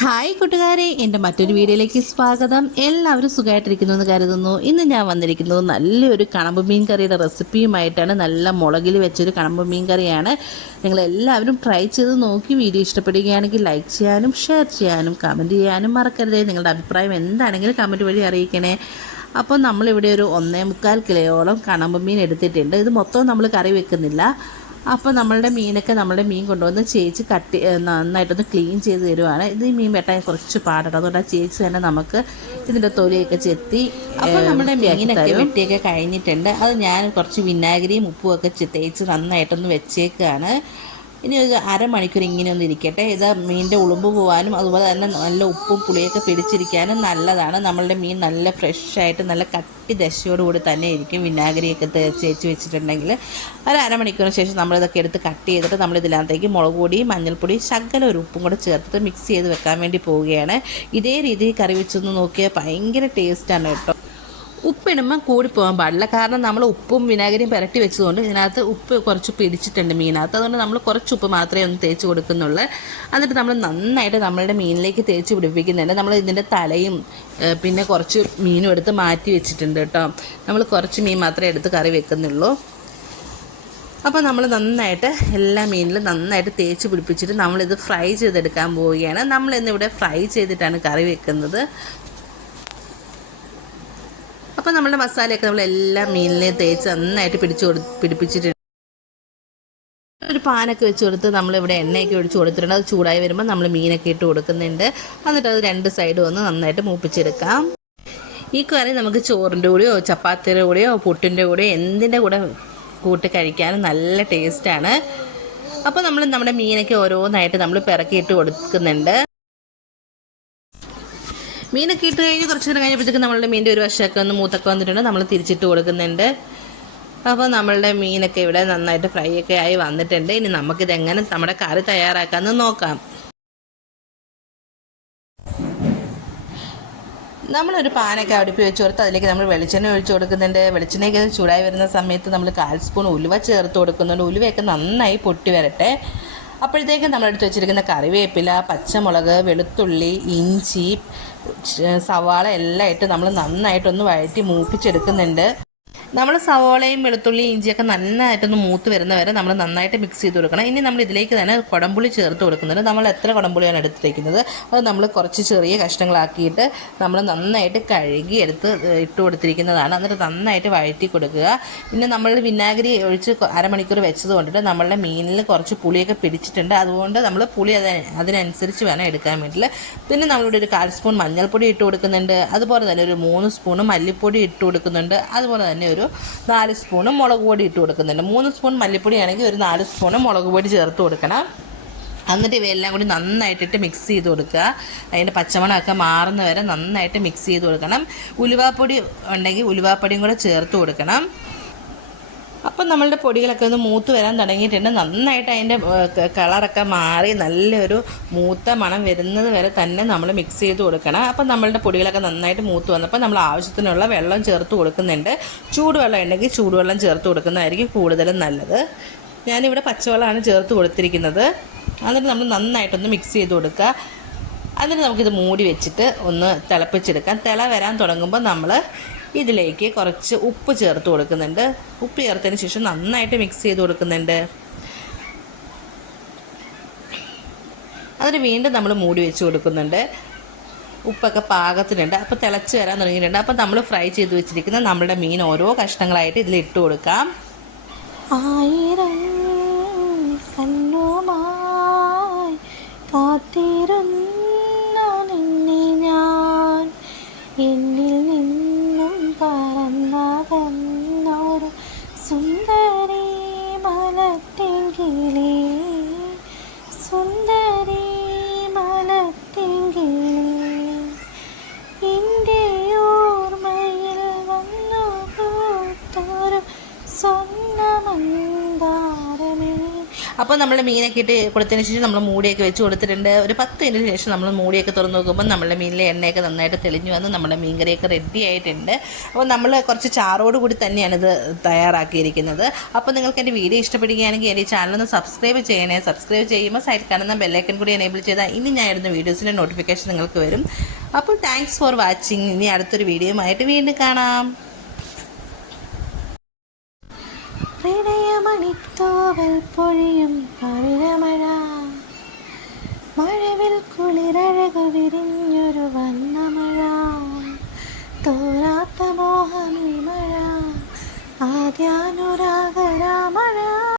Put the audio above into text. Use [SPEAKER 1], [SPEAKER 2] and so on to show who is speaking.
[SPEAKER 1] Hi കൂട്ടുകാരെ എന്റെ മറ്റൊരു വീഡിയോയിലേക്ക് സ്വാഗതം. എല്ലാവരും സുഖമായിട്ടിരിക്കുന്നു എന്ന് കരുതുന്നു. ഇന്ന് ഞാൻ വന്നിരിക്കുന്നത് നല്ലൊരു കണമ്പ് മീൻ കറിയുടെ റെസിപ്പിയുമായിട്ടാണ്. നല്ല മുളകിൽ വെച്ചൊരു കണമ്പ് മീൻ കറിയാണ്. നിങ്ങൾ എല്ലാവരും ട്രൈ ചെയ്ത് നോക്കി വീഡിയോ ഇഷ്ടപ്പെടുകയാണെങ്കിൽ ലൈക്ക് ചെയ്യാനും ഷെയർ ചെയ്യാനും കമന്റ് ചെയ്യാനും മറക്കരുത്. നിങ്ങളുടെ അഭിപ്രായം എന്താണെങ്കിലും കമന്റ് വഴി അറിയിക്കണേ. അപ്പോൾ നമ്മളിവിടെ ഒരു ഒന്നേ മുക്കാൽ കിലോയോളം കണമ്പ് മീൻ എടുത്തിട്ടുണ്ട്. ഇത് മൊത്തം നമ്മൾ കറി വെക്കുന്നില്ല. അപ്പോൾ നമ്മളുടെ മീനൊക്കെ നമ്മളുടെ മീൻ കൊണ്ടുവന്ന് ചേച്ചി കട്ടി നന്നായിട്ടൊന്ന് ക്ലീൻ ചെയ്ത് തരുവാണ്. ഇത് ഈ മീൻ വെട്ടാൻ കുറച്ച് പാടാണ് അതുകൊണ്ട് ആ ചേച്ചി തന്നെ നമുക്ക് ഇതിന്റെ തൊലിയൊക്കെ ചെത്തി അപ്പോൾ നമ്മുടെ മീനൊക്കെ വെട്ടിയൊക്കെ കഴിഞ്ഞിട്ടുണ്ട്. അത് ഞാൻ കുറച്ച് വിനാഗിരിയും ഉപ്പും ഒക്കെ തേച്ച് നന്നായിട്ടൊന്ന് വെച്ചേക്കാണ്. ഇനി ഒരു അരമണിക്കൂർ ഇങ്ങനെ ഒന്ന് ഇരിക്കട്ടെ. ഇത് മീനിന്റെ ഉളുമ്പ് പോകാനും അതുപോലെ തന്നെ നല്ല ഉപ്പും പുളിയൊക്കെ പിടിച്ചിരിക്കാനും നല്ലതാണ്. നമ്മളുടെ മീൻ നല്ല ഫ്രഷായിട്ട് നല്ല കട്ടി ദശയോടുകൂടി തന്നെ ഇരിക്കും. വിനാഗിരിയൊക്കെ തേച്ച് വെച്ചിട്ടുണ്ടെങ്കിൽ ഒരു അരമണിക്കൂറിന് ശേഷം നമ്മളിതൊക്കെ എടുത്ത് കട്ട് ചെയ്തിട്ട് നമ്മൾ ഇതിനകത്തേക്ക് മുളക് പൊടി മഞ്ഞൾപ്പൊടി ശകല ഒരു ഉപ്പും കൂടെ ചേർത്തിട്ട് മിക്സ് ചെയ്ത് വെക്കാൻ വേണ്ടി പോവുകയാണ്. ഇതേ രീതിയിൽ കറി വെച്ചൊന്ന് നോക്കിയാൽ ഭയങ്കര ടേസ്റ്റാണ് കേട്ടോ. ഉപ്പിടുമ്പോൾ പോകാൻ പാടില്ല. കാരണം നമ്മൾ ഉപ്പും വിനാഗിരിയും പുരട്ടി വെച്ചതുകൊണ്ട് ഇതിനകത്ത് ഉപ്പ് കുറച്ച് പിടിച്ചിട്ടുണ്ട് മീനകത്ത്. അതുകൊണ്ട് നമ്മൾ കുറച്ച് ഉപ്പ് മാത്രമേ ഒന്ന് തേച്ച് കൊടുക്കുന്നുള്ളൂ. എന്നിട്ട് നമ്മൾ നന്നായിട്ട് നമ്മളുടെ മീനിലേക്ക് തേച്ച് പിടിപ്പിക്കുന്നുണ്ട്. നമ്മൾ ഇതിന്റെ തലയും പിന്നെ കുറച്ച് മീനും എടുത്ത് മാറ്റി വെച്ചിട്ടുണ്ട് കേട്ടോ. നമ്മൾ കുറച്ച് മീൻ മാത്രമേ എടുത്ത് കറി വെക്കുന്നുള്ളൂ. അപ്പോൾ നമ്മൾ നന്നായിട്ട് എല്ലാ മീനിലും നന്നായിട്ട് തേച്ച് പിടിപ്പിച്ചിട്ട് നമ്മളിത് ഫ്രൈ ചെയ്തെടുക്കാൻ പോവുകയാണ്. നമ്മൾ ഇന്നിവിടെ ഫ്രൈ ചെയ്തിട്ടാണ് കറി വെക്കുന്നത്. അപ്പോൾ നമ്മുടെ മസാലയൊക്കെ നമ്മൾ എല്ലാ മീനിനെയും തേച്ച് നന്നായിട്ട് പിടിച്ചു കൊടു പിടിപ്പിച്ചിട്ടുണ്ട് ഒരു പാനൊക്കെ വെച്ച് കൊടുത്ത് നമ്മളിവിടെ എണ്ണയൊക്കെ ഒഴിച്ച് കൊടുത്തിട്ടുണ്ട്. അത് ചൂടായി വരുമ്പോൾ നമ്മൾ മീനൊക്കെ ഇട്ട് കൊടുക്കുന്നുണ്ട്. എന്നിട്ട് അത് രണ്ട് സൈഡ് ഒന്ന് നന്നായിട്ട് മൂപ്പിച്ചെടുക്കാം. ഈ കറി നമുക്ക് ചോറിന്റെ കൂടെയോ ചപ്പാത്തിയുടെ കൂടെയോ പുട്ടിന്റെ കൂടെയോ എന്തിന്റെ കൂടെ കൂട്ടി കഴിക്കാനും നല്ല ടേസ്റ്റാണ് അപ്പോൾ നമ്മൾ നമ്മുടെ മീനൊക്കെ ഓരോന്നായിട്ട് നമ്മൾ പിറക്കിയിട്ട് കൊടുക്കുന്നുണ്ട്. മീനൊക്കെ ഇട്ട് കഴിഞ്ഞ് കുറച്ച് നേരം കഴിഞ്ഞപ്പോഴത്തേക്ക് നമ്മളുടെ മീന്റെ ഒരു വശമൊക്കെ ഒന്ന് മൂത്തൊക്കെ വന്നിട്ടുണ്ട്. നമ്മൾ തിരിച്ചിട്ട് കൊടുക്കുന്നുണ്ട്. അപ്പോൾ നമ്മളുടെ മീനൊക്കെ ഇവിടെ നന്നായിട്ട് ഫ്രൈ ഒക്കെ ആയി വന്നിട്ടുണ്ട്. ഇനി നമുക്കിത് എങ്ങനെ നമ്മുടെ കറി തയ്യാറാക്കാമെന്ന് നോക്കാം. നമ്മളൊരു പാനൊക്കെ അടുപ്പി വെച്ച് കൊടുത്ത് അതിലേക്ക് നമ്മൾ വെളിച്ചെണ്ണ ഒഴിച്ചു കൊടുക്കുന്നുണ്ട്. വെളിച്ചെണ്ണയൊക്കെ ചൂടായി വരുന്ന സമയത്ത് നമ്മൾ കാൽ സ്പൂൺ ഉലുവ ചേർത്ത് കൊടുക്കുന്നുണ്ട്. ഉലുവയൊക്കെ നന്നായി പൊട്ടി വരട്ടെ. അപ്പോഴത്തേക്കും നമ്മളെടുത്ത് വെച്ചിരിക്കുന്ന കറിവേപ്പില പച്ചമുളക് വെളുത്തുള്ളി ഇഞ്ചി സവാള എല്ലാം ഇട്ട് നമ്മൾ നന്നായിട്ടൊന്ന് വഴറ്റി മൂപ്പിച്ചെടുക്കുന്നുണ്ട്. നമ്മൾ സവോളയും വെളുത്തുള്ളിയും ഇഞ്ചിയൊക്കെ നന്നായിട്ടൊന്ന് മൂത്ത് വരുന്ന വരെ നമ്മൾ നന്നായിട്ട് മിക്സ് ചെയ്ത് കൊടുക്കണം. ഇനി നമ്മൾ ഇതിലേക്ക് തന്നെ കുടംപുളി ചേർത്ത് കൊടുക്കുന്നത് നമ്മൾ എത്ര കുടംപുളിയാണ് എടുത്തിരിക്കുന്നത്? അത് നമ്മൾ കുറച്ച് ചെറിയ കഷ്ണങ്ങളാക്കിയിട്ട് നമ്മൾ നന്നായിട്ട് കഴുകി എടുത്ത് ഇട്ട് കൊടുത്തിരിക്കുന്നതാണ്. എന്നിട്ട് നന്നായിട്ട് വഴറ്റി കൊടുക്കുക. പിന്നെ നമ്മൾ വിനാഗിരി ഒഴിച്ച് അരമണിക്കൂർ വെച്ചത് കൊണ്ടിട്ട് നമ്മളുടെ മീനിൽ കുറച്ച് പുളിയൊക്കെ പിടിച്ചിട്ടുണ്ട്. അതുകൊണ്ട് നമ്മൾ പുളി അത് അതിനനുസരിച്ച് വേണം എടുക്കാൻ വേണ്ടിയിട്ട്. പിന്നെ നമ്മളിവിടെ ഒരു കാൽ സ്പൂൺ മഞ്ഞൾപ്പൊടി ഇട്ട് കൊടുക്കുന്നുണ്ട്. അതുപോലെ തന്നെ ഒരു മൂന്ന് സ്പൂണ് മല്ലിപ്പൊടി ഇട്ട് കൊടുക്കുന്നുണ്ട്. അതുപോലെ തന്നെ ഒരു നാല് സ്പൂണ് മുളക് പൊടി ഇട്ട് കൊടുക്കുന്നുണ്ട്. മൂന്ന് സ്പൂൺ മല്ലിപ്പൊടി ആണെങ്കിൽ ഒരു നാല് സ്പൂണ് മുളക് പൊടി ചേർത്ത് കൊടുക്കണം. എന്നിട്ട് ഇവയെല്ലാം കൂടി നന്നായിട്ടിട്ട് മിക്സ് ചെയ്ത് കൊടുക്കുക. അതിന്റെ പച്ചമണമൊക്കെ മാറുന്ന വരെ നന്നായിട്ട് മിക്സ് ചെയ്ത് കൊടുക്കണം. ഉലുവാപ്പൊടി ഉണ്ടെങ്കിൽ ഉലുവാപ്പൊടിയും കൂടെ ചേർത്ത് കൊടുക്കണം. അപ്പം നമ്മളുടെ പൊടികളൊക്കെ ഒന്ന് മൂത്ത് വരാൻ തുടങ്ങിയിട്ടുണ്ട്. നന്നായിട്ട് അതിന്റെ കളറൊക്കെ മാറി നല്ലൊരു മൂത്ത മണം വരുന്നത് വരെ തന്നെ നമ്മൾ മിക്സ് ചെയ്ത് കൊടുക്കണം. അപ്പം നമ്മളുടെ പൊടികളൊക്കെ നന്നായിട്ട് മൂത്ത് വന്നപ്പോൾ നമ്മൾ ആവശ്യത്തിനുള്ള വെള്ളം ചേർത്ത് കൊടുക്കുന്നുണ്ട്. ചൂടുവെള്ളം ഉണ്ടെങ്കിൽ ചൂടുവെള്ളം ചേർത്ത് കൊടുക്കുന്നതായിരിക്കും കൂടുതലും നല്ലത്. ഞാനിവിടെ പച്ചവെള്ളമാണ് ചേർത്ത് കൊടുത്തിരിക്കുന്നത്. എന്നിട്ട് നമ്മൾ നന്നായിട്ടൊന്ന് മിക്സ് ചെയ്ത് കൊടുക്കുക. അതിന് നമുക്കിത് മൂടി വെച്ചിട്ട് ഒന്ന് തിളപ്പിച്ചെടുക്കാം. തിള വരാൻ തുടങ്ങുമ്പോൾ നമ്മൾ ഇതിലേക്ക് കുറച്ച് ഉപ്പ് ചേർത്ത് കൊടുക്കുന്നുണ്ട്. ഉപ്പ് ചേർത്തതിന് ശേഷം നന്നായിട്ട് മിക്സ് ചെയ്ത് കൊടുക്കുന്നുണ്ട്. അതിന് വീണ്ടും നമ്മൾ മൂടി വെച്ച് കൊടുക്കുന്നുണ്ട്. ഉപ്പൊക്കെ പാകത്തിനുണ്ട്. അപ്പോൾ തിളച്ച് വരാൻ തുടങ്ങിയിട്ടുണ്ട്. അപ്പോൾ നമ്മൾ ഫ്രൈ ചെയ്ത് വെച്ചിരിക്കുന്ന നമ്മുടെ മീൻ ഓരോ കഷ്ണങ്ങളായിട്ട് ഇതിൽ ഇട്ട് കൊടുക്കാം.
[SPEAKER 2] ആയിരം കണ്ണുമായി മലത്തെങ്കിലേ
[SPEAKER 1] അപ്പോൾ നമ്മൾ മീനൊക്കെ ഇട്ട് കൊടുത്തതിന് ശേഷം നമ്മൾ മൂടിയൊക്കെ വെച്ച് കൊടുത്തിട്ടുണ്ട്. ഒരു പത്ത് മിനിറ്റിന് ശേഷം നമ്മൾ മൂടിയൊക്കെ തുറന്ന് നോക്കുമ്പോൾ നമ്മുടെ മീനിലെ എണ്ണയൊക്കെ നന്നായിട്ട് തെളിഞ്ഞു വന്ന് നമ്മുടെ മീൻകറിയൊക്കെ റെഡി ആയിട്ടുണ്ട്. അപ്പോൾ നമ്മൾ കുറച്ച് ചാറോട് കൂടി തന്നെയാണ് ഇത് തയ്യാറാക്കിയിരിക്കുന്നത്. അപ്പോൾ നിങ്ങൾക്ക് എന്റെ വീഡിയോ ഇഷ്ടപ്പെടുകയാണെങ്കിൽ എന്റെ ചാനൽ ഒന്ന് സബ്സ്ക്രൈബ് ചെയ്യണേ. സബ്സ്ക്രൈബ് ചെയ്യുമ്പോൾ സൈഡ് കാണുന്ന ബെല്ലൈക്കൻ കൂടി എനേബിൾ ചെയ്താൽ ഇനി ഞാൻ ഇടുന്ന വീഡിയോസിന്റെ നോട്ടിഫിക്കേഷൻ നിങ്ങൾക്ക് വരും. അപ്പോൾ താങ്ക്സ് ഫോർ വാച്ചിങ് ഇനി അടുത്തൊരു വീഡിയോ ആയിട്ട് വീണ്ടും കാണാം.
[SPEAKER 2] മണിത്തോവൽ പൊഴിയും പവിഴമഴ മഴവിൽ കുളിരഴകു വിരിഞ്ഞൊരു വന്ന മഴ തോരാത്ത മോഹമി മഴ. ആദ്യാനുരാഗരാമഴ